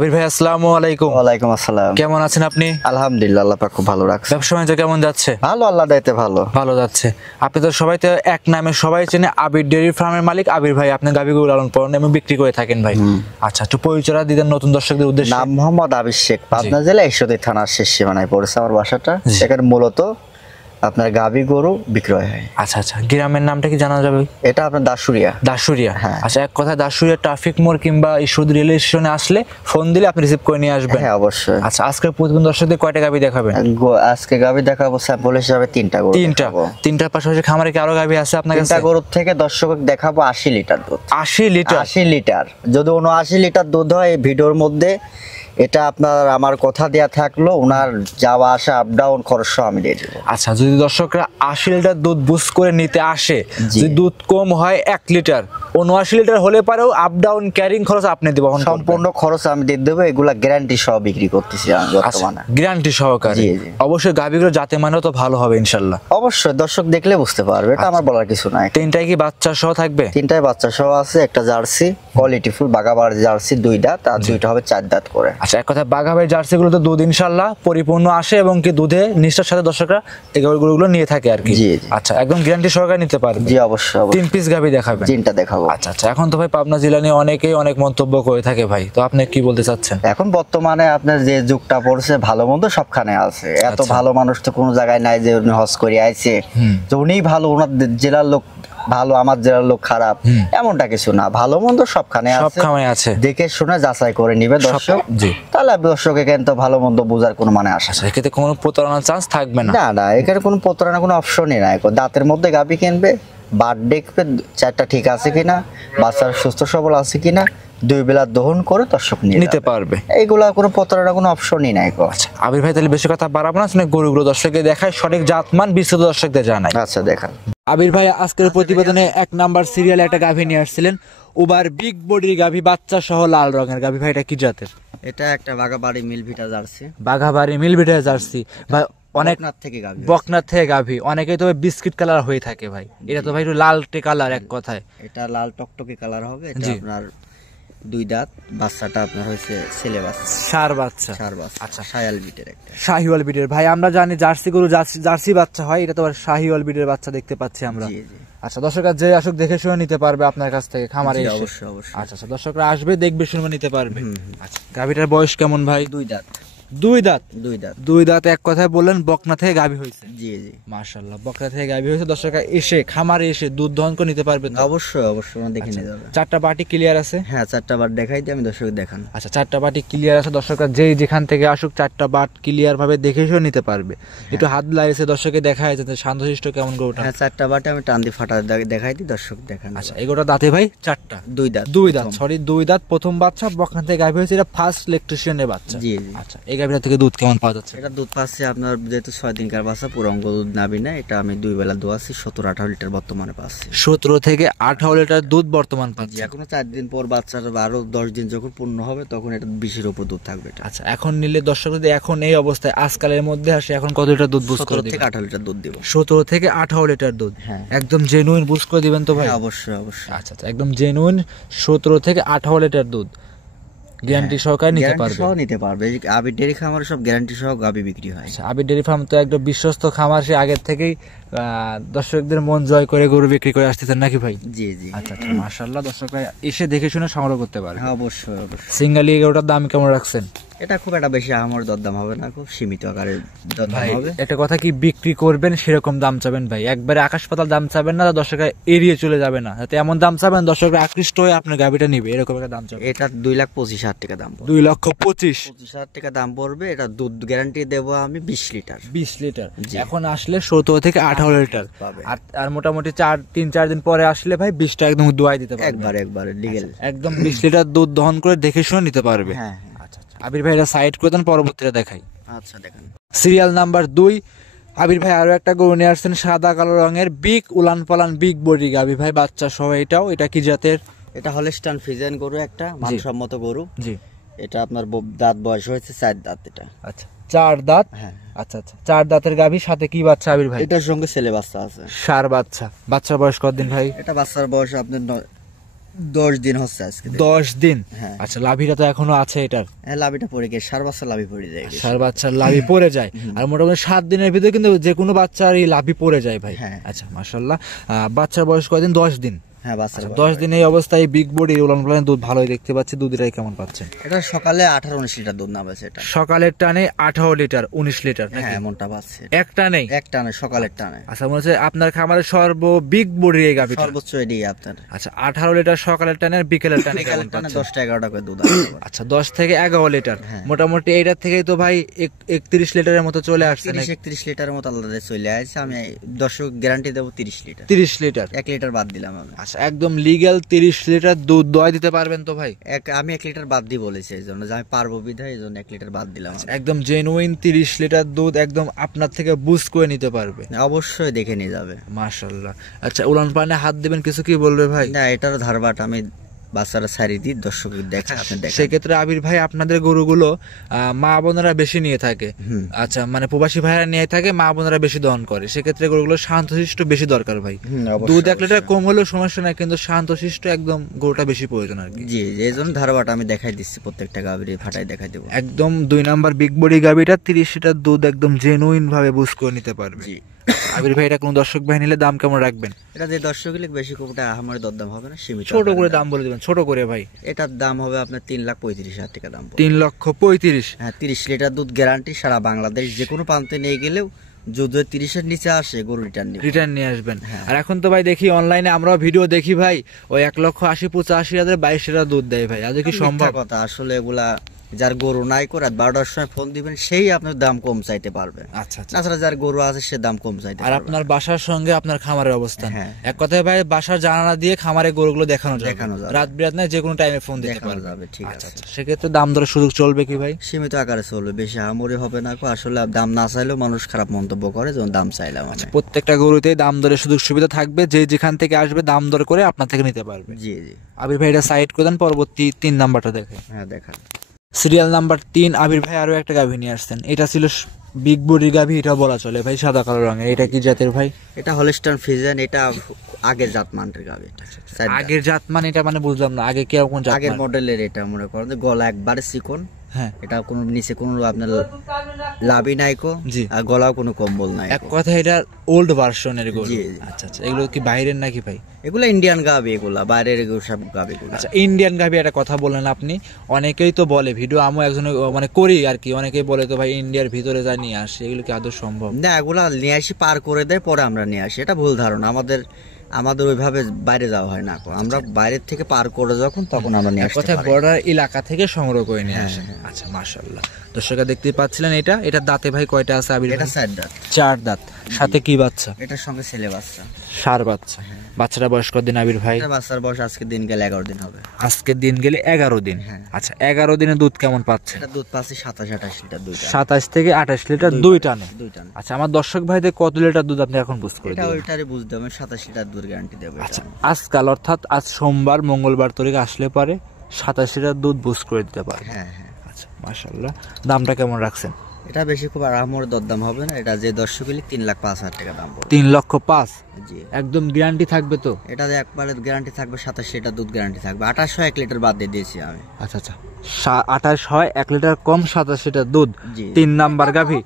আবির ভাই আসসালামু আলাইকুম। ওয়ালাইকুম আসসালাম। কেমন আছেন আপনি? আলহামদুলিল্লাহ, আল্লাহ পাক খুব ভালো রাখছে। ব্যবসা বাণিজ্য কেমন যাচ্ছে? ভালো, আল্লাহ দাইতে ভালো ভালো যাচ্ছে। আপনি তো সবাই তো এক নামে সবাই চেনে, আবির ডেইরি ফার্মের মালিক আবির ভাই। আপনি গাভীগুলো লালন পালন এবং বিক্রি করে থাকেন ভাই। আচ্ছা, একটু পরিচয় দিতেন নতুন দর্শকদের উদ্দেশ্যে। নাম মোহাম্মদ আবির শেখ, পাবনা জেলা ঈশ্বরদী থানার শেষ সীমানায় পড়েছে আমার বাসাটা। সেখানে মূলত আপনার গাভী গরু বিক্রয় হয়। আচ্ছা আচ্ছা, গ্রামের নামটা কি জানা যাবে? এটা আপনার দাসুরিয়া। দাসুরিয়া, হ্যাঁ। আচ্ছা, এক কথা দাসুরিয়া ট্রাফিক মোড় কিংবা ঈশ্বরদী রেল স্টেশনে আসলে ফোন দিলে আপনি রিসিভ করে নিয়ে আসবেন। হ্যাঁ অবশ্যই। আচ্ছা, আজকের প্রতিদিন দর্শকদের কয়টা গাভী দেখাবেন? আজকে গাভী দেখাবো স্যাম্পল হিসাবে 3টা গরু। তিনটার পাশাপাশি খামারে কি আরো গাভী আছে আপনার কাছে? 3টা গরুর থেকে দর্শক দেখাবো 80 লিটার দুধ। 80 লিটার? 80 লিটার। যদি 79 লিটার দুধ হয় এই ভিডিওর মধ্যে, এটা আপনার আমার কথা দেয়া থাকলো, ওনার যাওয়া আসা আপ ডাউন খরচ আমি দিয়ে দেবো। আচ্ছা, যদি দর্শকরা 80 লিটার দুধ বুঝ করে নিতে আসে, যদি দুধ কম হয় 1 লিটার, 79 লিটার হলে পারেও আপ ডাউন ক্যারিং খরচ আপনি দেবেন? সম্পূর্ণ খরচ আমি দিয়ে দেবো। এগুলা গ্যারান্টি সহ বিক্রি করতেছি আমি বর্তমানে। গ্যারান্টি সহকারে? অবশ্যই গাভীগুলো জাতে মানেও তো ভালো হবে ইনশাআল্লাহ। অবশ্যই, দর্শক দেখলে বুঝতে পারবে, এটা আমার বলার কিছু নাই। 3টাই কি বাচ্চা সহ থাকবে? 3টাই বাচ্চা সহ আছে। একটা জার্সি কোয়ালিটি ফুল বাগাবার জার্সি 2 দাঁত, আর 2টা হবে 4 দাঁত করে। আচ্ছা, এক কথা বাঘাবাড়ি জার্সিগুলো তো দুধ ইনশাআল্লাহ পরিপূর্ণ আসে এবং কি দুধে নিষ্ঠার সাথে দর্শকরা এই গরুগুলো নিয়ে থাকে আর কি। আচ্ছা, একদম গ্যারান্টি সহকারে নিতে পারবে? জি অবশ্যই। 3 পিস গাভী দেখাবেন? 3টা দেখাবো। আচ্ছা আচ্ছা, এখন তো ভাই পাবনা জেলা নিয়ে অনেকেই অনেক মন্তব্য করে থাকে ভাই, তো আপনি কি বলতে চাচ্ছেন? এখন বর্তমানে আপনার যে যুগটা পড়ছে, ভালো মন্দ সবখানে আছে। এত ভালো মানুষ তো কোনো জায়গায় নাই যে উনি হজ করে আইছে তো উনিই ভালো, ওনার জেলার লোক ভালো আমার জেলার লোক খারাপ, এমনটা কিছু না। ভালো মন্দ সবখানে আছে, দেখে শুনে যাচাই করে নিবে দর্শক। তাহলে দর্শক এখানে তো ভালো মন্দ বোঝার কোনো মানে আসে না। এখানে কোনো প্রতারণার চান্স থাকবে না? না না, এখানে কোনো প্রতারণা কোনো অপশনই নাই। দাঁতের মধ্যে গাভী কিনবে, বাট দেখবে 4টা ঠিক আছে কিনা, বাচ্চার সুস্থ সবল আছে কিনা, 2 বেলা দহন করে দর্শক নিতে পারবে। এইগুলা কোনো প্রতারণা কোনো অপশনই নাই। আচ্ছা আবির ভাই, তাহলে বেশি কথা বাড়াবো না, গরুগুলো দর্শককে দেখায়, সঠিক জাতমান বিস্তারিত দর্শকদের জানাই। আচ্ছা দেখান। আবির ভাই, আজকের প্রতিবেদনে 1 নাম্বার সিরিয়ালে একটা গাভী নিয়ে আসছিলেন, ওভার বিগ বডির গাভী, বাচ্চা সহ লাল রঙের গাভী। ভাই এটা কি জাতের? এটা একটা বাঘাবাড়ি মিলভিটা জার্সি। বাঘাবাড়ি মিলভিটা জার্সি ভাই, অনেক বকনাথ থেকে গাভী। অনেকেই তো বিস্কিট কালার হয়ে থাকে ভাই, এটা তো ভাই একটু লালটে কালার এক কথায়। এটা লাল টকটকে কালার হবে। এটা আপনার 2 দাঁত, বাচ্চাটা আপনার হয়েছে ছেলে বাচ্চা, ষাঁড় বাচ্চা। আচ্ছা, শাহিওয়াল বিটের একটা। শাহিওয়াল বিটের ভাই, আমরা জানি জার্সি গরু জার্সি বাচ্চা হয়, এটা তো শাহিওয়াল বিটের বাচ্চা দেখতে পাচ্ছি আমরা। আচ্ছা, দর্শকরা যে আসুক দেখে শুনে নিতে পারবে আপনার কাছ থেকে খামারে এসে? অবশ্যই অবশ্যই। আচ্ছা আচ্ছা, দর্শকরা আসবে, দেখবে শুনবে নিতে পারবে। আচ্ছা, গাভীটার বয়স কেমন ভাই? 2 দাঁত। 2 দাঁত? 2 দাঁত। এক কথায় বললেন বকনা থেকে গাভী হয়েছে? জি জি, মাশাআল্লাহ, বকনা থেকে গাভী হয়েছে। দর্শকরা এসে খামারে এসে দুধ দহন করে নিতে পারবেন? অবশ্যই অবশ্যই, দেখে নিয়ে যাবে। 4টা বাটি ক্লিয়ার আছে? হ্যাঁ, 4টা বাট দেখাই দিই আমি, দর্শক দেখান। আচ্ছা, 4টা বাটি ক্লিয়ার আছে। দর্শকরা যেই যেখান থেকে আসুক 4টা বাট ক্লিয়ার ভাবে দেখে শুনে নিতে পারবে। একটু হাত লাগিয়েছে দর্শকে দেখায় যাতে শান্তশিষ্ট কেমন গরুটা। হ্যাঁ, 4টা বাটে আমি টান দিয়ে ফাটা দেখাই দিই, দর্শক দেখান। আচ্ছা, এই গরুটা দাঁতে ভাই 4টা? 2 দাঁত। 2 দাঁত, সরি 2 দাঁত, প্রথম বাচ্চা, বকনা থেকে গাভী হয়েছে। এটা ফার্স্ট ইলেকট্রিশিয়ানের বাচ্চা? জি জি। আচ্ছা, এই গাভীটা থেকে দুধ কেমন পাওয়া যাচ্ছে? এটা দুধ পাচ্ছে আপনার, যেহেতু 6 দিনকার বাচ্চা, পুরো অঙ্গ দুধ নাবি না। এটা আমি 2 বেলা দোয়াচ্ছি, 17-18 লিটার বর্তমানে পাচ্ছি। 17 থেকে 18 লিটার দুধ বর্তমান পাচ্ছি। এখনো 4 দিন পর বাচ্চাটা, আরো 10 দিন যখন পূর্ণ হবে তখন এটা 20-এর উপর দুধ থাকবে। আচ্ছা, এখন নিলে দর্শক যদি এখন এই অবস্থায় আজকালের মধ্যে আসে, এখন কত লিটার দুধ বুঝ করে দিবেন? 17 থেকে 18 লিটার দুধ দিব। 17 থেকে 18 লিটার দুধ? হ্যাঁ, একদম জেনুইন বুঝ করে দিবেন তো ভাই? অবশ্যই অবশ্যই। আচ্ছা আচ্ছা, একদম জেনুইন 17 থেকে 18 লিটার দুধ গ্যারান্টি সহকারে নিতে পারবে? নিতে পারবে। আবির ডেইরি খামারে সব গ্যারান্টি সহ গাভী বিক্রি হয়। আবির ডেইরি ফার্ম তো একদম বিশ্বস্ত খামার, সে আগের থেকেই দর্শকদের মন জয় করে গরু বিক্রি করে আসতেছেন নাকি ভাই? জি জি। আচ্ছা আচ্ছা, মাশাআল্লাহ, দর্শকরা এসে দেখে শুনে সংগ্রহ করতে পারবে? হ্যাঁ অবশ্যই অবশ্যই। সিঙ্গেলি গরুটার দাম কেমন রাখছেন? এটা খুব একটা বেশি আমার দরদাম হবে না, খুব সীমিত আকারে দরদাম হবে। একটা কথা, কি বিক্রি করবেন সেরকম দাম চাবেন ভাই, একবারে আকাশ পাতাল দাম চাবেন না, দর্শকরা এড়িয়ে চলে যাবে না, যাতে এমন দাম চাবেন দর্শকরা আকৃষ্ট হয়ে আপনার গাভীটা নিবে, এরকম একটা দাম চাবেন। এটা 2,25,000 টাকা দাম পড়বে। 2,25,000 টাকা দাম পড়বে। এটা দুধ গ্যারান্টি দেবো আমি 20 লিটার। 20 লিটার এখন আসলে 17 থেকে 18 লিটার পাবে। আর মোটামুটি 3-4 দিন পরে আসলে ভাই 20টা একদম দুয়াই দিতে পারবে, একবারে লিগ্যাল, একদম 20 লিটার দুধ দহন করে দেখে শুনে নিতে পারবে। হ্যাঁ, আবির ভাই এটা সাইড করে দেন, পরবর্তীতে দেখাই। আচ্ছা দেখান। সিরিয়াল নাম্বার 2, আবির ভাই আরো একটা গরু নিয়ে আসছেন, সাদা কালো রঙের, বিগ উলান পালান বিগ বডি গাভী ভাই, বাচ্চা সহ। এটা কি জাতের? এটা হলস্টাইন ফ্রিজিয়ান গরু, একটা মানসম্মত গরু। জি। এটা আপনার দাঁত বয়স হয়েছে 4 দাঁত। এটা আচ্ছা, 4 দাঁত? হ্যাঁ। আচ্ছা আচ্ছা, 4 দাঁতের গাভী, সাথে কি বাচ্চা আবির ভাই? এটার সঙ্গে ছেলে বাচ্চা আছে, ষাঁড় বাচ্চা। বাচ্চার বয়স কতদিন ভাই? এটা বাচ্চার বয়স আপনার 10 দিন হচ্ছে আজকে। 10 দিন। হ্যাঁ। আচ্ছা, লাভিটা তো এখনো আছে এটার? হ্যাঁ, লাভিটা পড়ে গিয়ে 4 বাচ্চা লাভি পড়ে যায়, 4 বাচ্চার লাভি পড়ে যায়। আর মোটামুটি 7 দিনের ভিতরে কিন্তু যে কোনো বাচ্চার এই লাভি পড়ে যায় ভাই। হ্যাঁ। আচ্ছা, মাশাআল্লাহ। বাচ্চার বয়স কয়দিন? 10 দিন। হ্যাঁ, বাচ্চা 10 দিন এই অবস্থায় বিগ বডি উলান পালান দুধ ভালোই দেখতে পাচ্ছি। দুধটাই কেমন পাচ্ছেন? এটা সকালে 18-19 লিটার দুধ নামাছে। এটা সকালের টানে 18 লিটার 19 লিটার নাকি? হ্যাঁ, এমনটা পাচ্ছে। এক টানেই? এক টানে, সকালের টানে। আচ্ছা, মনে হচ্ছে আপনার খামারের সর্ব বিগ বডির এই গাভীটা সর্বোচ্চ এডি আপনার। আচ্ছা, 18 লিটার সকালের টানে আর বিকেলের টানে কেমন টানে পাচ্ছেন? 10-11টা করে দুধ আসে। আচ্ছা, 10 থেকে 11 লিটার। মোটামুটি এইটার থেকেই তো ভাই 31 লিটারের মতো চলে আসছে। 30-31 লিটারের মতো আলাদা চলে আসছে। আমি দর্শক গ্যারান্টি দেবো 30 লিটার। 30 লিটার? 1 লিটার বাদ দিলাম আমি। আচ্ছা, একদম লিগ্যাল 30 লিটার দুধ দোয়াই দিতে পারবেন তো ভাই? আমি 1 লিটার বাদ দিয়ে বলেছি, এই জন্য যে আমি পারবো বিধায়, এই জন্য 1 লিটার বাদ দিলাম। একদম জেনুইন 30 লিটার দুধ একদম আপনার থেকে বুঝ করে নিতে পারবে। অবশ্যই দেখে নিয়ে যাবে। মাশাআল্লাহ। আচ্ছা, উলান পানে হাত দিবেন, কিছু কি বলবে ভাই? না, এটারও ধারবাট আমি বাচ্চারা সারি দিই, দর্শক দেখা আপনি দেখেন। সেক্ষেত্রে আবির ভাই আপনাদের গরুগুলো মা বোনেরা বেশি নিয়ে থাকে। আচ্ছা, মানে প্রবাসী ভাইরা নিয়ে থাকে, মা বোনেরা বেশি দহন করে, সেক্ষেত্রে গরুগুলো শান্তশিষ্ট বেশি দরকার ভাই। দুধ 1 লিটার কম হলেও সমস্যা নাই, কিন্তু শান্তশিষ্ট একদম গরুটা বেশি প্রয়োজন আর কি। জি, এই জন্য ধারবাট আমি দেখাই দিচ্ছি, প্রত্যেকটা গাভীর ফাটাই দেখাই দেবো। একদম 2 নাম্বার বিগ বডি গাভীটা 30 লিটার দুধ একদম জেনুইন ভাবে বুঝ করে নিতে পারবে। জি। আবির ভাই, এটা কোন দর্শক ভাই নিলে দাম কেমন রাখবেন? এটা যে দর্শক গুলো বেশি কোটা আমার দরদাম হবে না, সীমিত ছোট করে দাম বলে দিবেন, ছোট করে ভাই। এটার দাম হবে আপনার 3,35,000 টাকা দাম। 3,35,000? হ্যাঁ, 30 লিটার দুধ গ্যারান্টি, সারা বাংলাদেশ যে কোনো প্রান্তে নিয়ে গেলেও যদি 30-এর নিচে আসে গরু রিটার্ন নিয়ে আসবেন। আর এখন তো ভাই দেখি অনলাইনে আমরাও ভিডিও দেখি ভাই, ওই 1,80,85,000 22 লিটার দুধ দেয় ভাই। আজ কি সম্ভব? কথা আসলে এগুলা যার গরু নাই করে 12টার সময় ফোন দিবেন, সেই আপনার দাম কম চাইতে পারবে। আচ্ছা, তাছাড়া যার গরু আছে সে দাম কম চাইতে পারবে। আর আপনার বাসার সঙ্গে আপনার খামারের অবস্থান, এক কথায় ভাই বাসার জানালা দিয়ে খামারে গরুগুলো দেখানো যাবে, রাত বিরাত না যে কোনো টাইমে ফোন দিতে পারবে। ঠিক আছে। সেক্ষেত্রে দাম দরের সুযোগ চলবে কি ভাই? সীমিত আকারে চলবে, বেশি আহামরি হবে না। আসলে দাম না চাইলেও মানুষ খারাপ মন্তব্য করে, যেমন দাম চাইলাম। প্রত্যেকটা গরুতেই দাম দরের সুযোগ সুবিধা থাকবে, যে যেখান থেকে আসবে দাম দর করে আপনার থেকে নিতে পারবে। জি জি। আবির ভাই, এটা সাইড করে দেন, পরবর্তী 3 নাম্বারটা দেখে। হ্যাঁ, দেখান। Serial number 3। আবির ভাই আরো একটা গাভী নিয়ে আসছেন, এটা ছিল বিগ বডির গাভী, এটা বলা চলে ভাই, সাদা কালো রঙের। এটা কি জাতের ভাই? এটা হলস্টাইন ফ্রিজিয়ান। এটা আগের জাতমানের গাভী। আগের জাতমান? এটা মানে বুঝলাম না, আগে কি কোন জাত? আগের মডেলের। এটা মনে করেন যে গলা একবারে চিকন। হ্যাঁ, এটা কোনো নিচে কোনো আপনার লাভি নাইকো, আর গলাও কোনো কম্বল নাই। এক কথা এটা ওল্ড ভার্সনের গরু। আচ্ছা আচ্ছা, এগুলো কি বাইরের নাকি ভাই? এগুলো ইন্ডিয়ান গাভী, এগুলা বাইরের সব গাভীগুলো। আচ্ছা, ইন্ডিয়ান গাভী একটা কথা বললেন আপনি, অনেকেই তো বলে, ভিডিও আমিও একজন মানে করি আর কি, অনেকেই বলে তো ভাই ইন্ডিয়ার ভিতরে যা নিয়ে আসে, এগুলো কি আদৌ সম্ভব? না, এগুলা নিয়ে আসি, পার করে দেয়, পরে আমরা নিয়ে আসি। এটা ভুল ধারণা। আমাদের ওইভাবে বাইরে যাওয়া হয় না, আমরা বাইরের থেকে পার করে যখন তখন আমরা নিয়ে আসি। কথা বর্ডার এলাকা থেকে সংগ্রহ করে নিয়ে আসেন। আচ্ছা, মাশাআল্লাহ। দর্শকরা দেখতে পাচ্ছিলেন, এটা দাঁতে ভাই কয়টা আছে আবির? এটা 4 দাঁত। 4 দাঁত। সাথে কি বাচ্চা? এটার সঙ্গে ছেলে বাচ্চা, ষাঁড় বাচ্চা। বাচ্চাটা বয়স কতদিন আবির ভাই? বাচ্চার বয়স আজকে দিন গেলে 11 দিন হবে। আজকে দিন গেলে 11 দিন। আচ্ছা, 11 দিনে দুধ কেমন পাচ্ছে? এটা দুধ পাচ্ছে 27-28 লিটার। 27 থেকে 28 লিটার দুই টানে। আচ্ছা, আমার দর্শক ভাইদের কত লিটার দুধ আপনি এখন বুঝ করে দিবেন? এটা ওইটারে বুঝতে হবে, 27 লিটার দুধ গ্যারান্টি দেব। আচ্ছা, আজকাল অর্থাৎ আজ সোমবার মঙ্গলবার তারিখ আসলে পরে 27 লিটার দুধ বুঝ করে দিতে পারে। হ্যাঁ হ্যাঁ। আচ্ছা, মাশাআল্লাহ। দামটা কেমন রাখছেন? এটা বেশি খুব আরামর দরদাম হবে না। এটা যে দর্শক গুলি 3,05,000 টাকা দাম পড়বে। 3,05,000? জি। একদম গ্যারান্টি থাকবে তো? এটা যে একবারে গ্যারান্টি থাকবে, 27 লিটার দুধ গ্যারান্টি থাকবে। 2800 1 লিটার বাদ দিয়ে দিয়েছি আমি। আচ্ছা আচ্ছা, 28 হয় 1 লিটার কম, 27 লিটার দুধ। 3 নাম্বার গাভী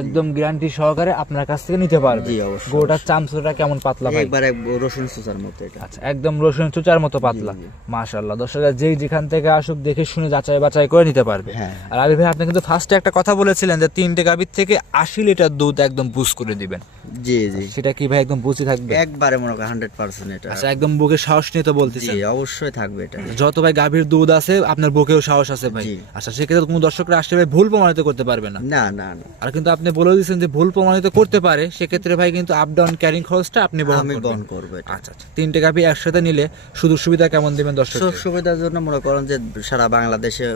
একদম গ্যারান্টি সহকারে আপনার কাছ থেকে নিতে পারবে। জি, অবশ্যই। গোটার চামচটা কেমন পাতলা ভাই? একবারে রসুন চুচার মতো এটা। আচ্ছা, একদম রসুন চুচার মতো পাতলা। মাশাআল্লাহ। দর্শকরা যেই যেখান থেকে আসুক দেখে শুনে যাচাই বাছাই করে নিতে পারবে। আর আবির ভাই, আপনি কিন্তু ফার্স্টে একটা কথা বলেছিলেন যে 3টে গাভীর থেকে 80 লিটার দুধ একদম বুঝ করে দিবেন। জি জি। সেটা কি ভাই একদম বুঝি থাকবে? একবারে মনে করেন 100% এটা। আচ্ছা, একদম বুকে সাহস নিয়ে তো বলতেছেন? জি, অবশ্যই থাকবে এটা। যত ভাই গাভীর দুধ আছে আপনার বুকেও সাহস আছে ভাই। আচ্ছা, সেক্ষেত্রে কোনো দর্শকরা আসলে ভাই ভুল প্রমাণিত করতে পারবে না? না না না। আর কিন্তু আপনি বলে দিয়েছেন যে ভুল প্রমাণিত করতে পারে, সেক্ষেত্রে ভাই কিন্তু আপ ডাউন ক্যারিং খরচটা আপনি বহন করব। আচ্ছা আচ্ছা, 3টে গাভী একসাথে নিলে সুযোগ সুবিধা কেমন দিবেন দর্শক? সুযোগ সুবিধার জন্য মনে করেন যে সারা বাংলাদেশে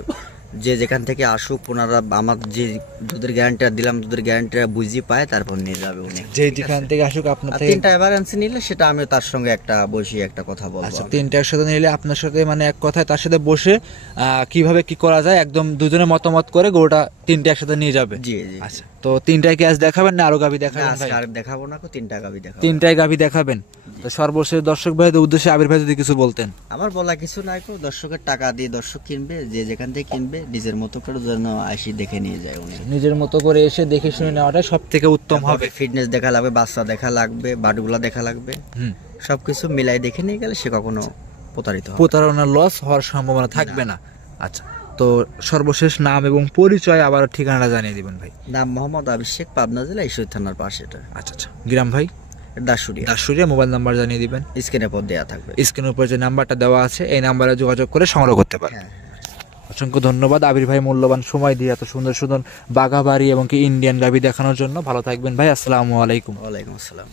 যে যেখান থেকে আসুক ওনারা আমার যে দুধের গ্যারান্টি দিলাম, দুধের গ্যারান্টি বুঝি পায় তারপর নিয়ে যাবে উনি। যে যেখান থেকে আসুক আপনার থেকে 3টা এভারেন্সি নিলে সেটা আমি তার সঙ্গে একটা বসে একটা কথা বলবো। আচ্ছা, 3টা একসাথে নিলে আপনার সাথে মানে এক কথায় তার সাথে বসে কিভাবে কি করা যায় একদম দুজনে মতামত করে গরুটা 3টা একসাথে নিয়ে যাবে। জি জি। আচ্ছা, তো 3টায় কি আজ দেখাবেন না আরো গাভী দেখাবেন ভাই? আর দেখাবো না, 3টা গাভী দেখাবো। 3টায় গাভী দেখাবেন। তো সর্বশেষ দর্শক ভাইদের উদ্দেশ্যে আবির ভাই যদি কিছু বলতেন। আমার বলা কিছু নাই, দর্শকের টাকা দিয়ে দর্শক কিনবে, যে যেখান থেকে কিনবে নিজের মতো করে যেন আসি দেখে নিয়ে যায় উনি। নিজের মতো করে এসে দেখে শুনে নেওয়াটা সব থেকে উত্তম হবে। ফিটনেস দেখা লাগবে, বাচ্চা দেখা লাগবে, বাটগুলা দেখা লাগবে, সবকিছু মিলাই দেখে নিয়ে গেলে সে কখনো প্রতারণার লস হওয়ার সম্ভাবনা থাকবে না। আচ্ছা, তো সর্বশেষ নাম এবং পরিচয় আবার ঠিকানাটা জানিয়ে দিবেন ভাই। নাম মোহাম্মদ আবির শেখ, পাবনা জেলা ঈশ্বর থানার পাশে এটা। আচ্ছা আচ্ছা, গ্রাম ভাই দাসুরিয়া। মোবাইল নাম্বার জানিয়ে দিবেন, স্ক্রিনের উপর দেওয়া থাকবে। স্ক্রিনের উপর যে নাম্বারটা দেওয়া আছে এই নাম্বারে যোগাযোগ করে সংগ্রহ করতে পারেন। অসংখ্য ধন্যবাদ আবির ভাই মূল্যবান সময় দিয়ে এত সুন্দর সুন্দর বাঘাবাড়ি এবং কি ইন্ডিয়ান গাভী দেখানোর জন্য। ভালো থাকবেন ভাই, আসসালামু আলাইকুম। ওয়ালাইকুম আসসালাম।